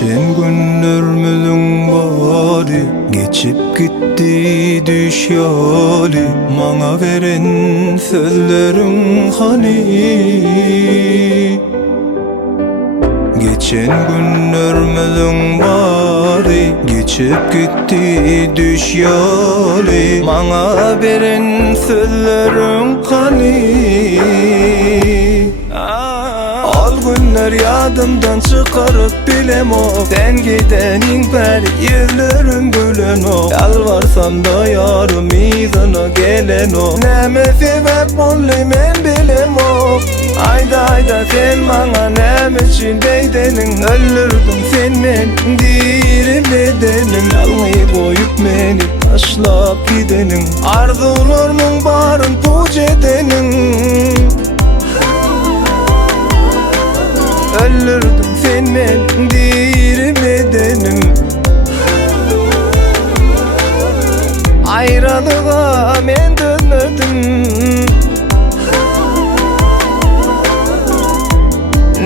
Geçen günlerimizdin bari geçip gitti düş yali. Mana veren sözlerin hani? Geçen günlerimizin bari geçip gitti düş yali. Mana veren sözlerin hani? Al günler yadımdan çıkarıp bilem o. Sen gidenin beri yerlerim gülen o. Yalvarsam da yarım izına gelen o. Neme sebep olli men bilem o. Ayda sen bana neme için deydenin. Öldürdün sen men diri bedenin. Almayı koyup beni taşlap gidenin. Arzularımın barın puç edenin. Öldürdün sen men diri bedenim. Ayrılığa men dönmedim.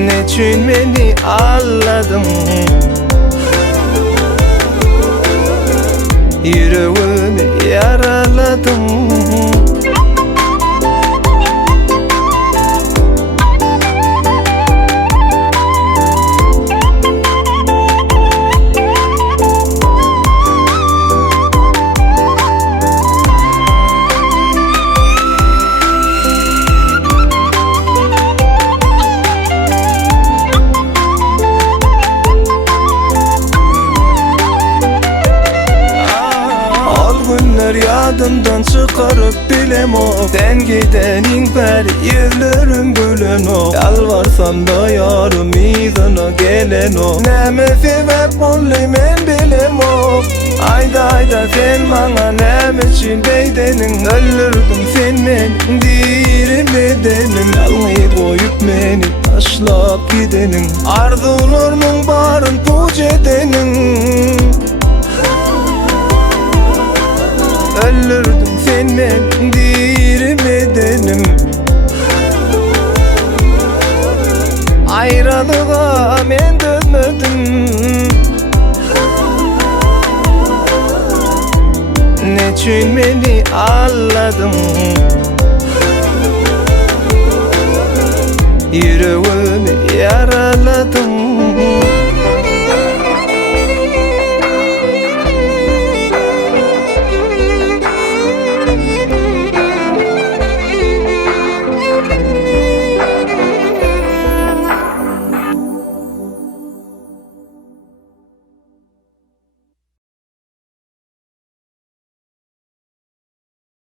Neçün beni ağladın? Yüreğimi yaraladın. Yadımdan çıkarıp bilem o. Sen gidenin beri yerlerim gülen o. Yalvarsam da yarım izına gelen o. Neme sebep olli men bilem o. Ayda sen bana neme için deydenin. Öldürdün sen men diri bedenim. Almayı koyup beni taşlap gidenin. Arzularımın barın puç edenin. Öldürdün sen men diri bedenim. Ayrılığa men dönmedim. Neçün beni ağladın? Yüreğimi yaraladın.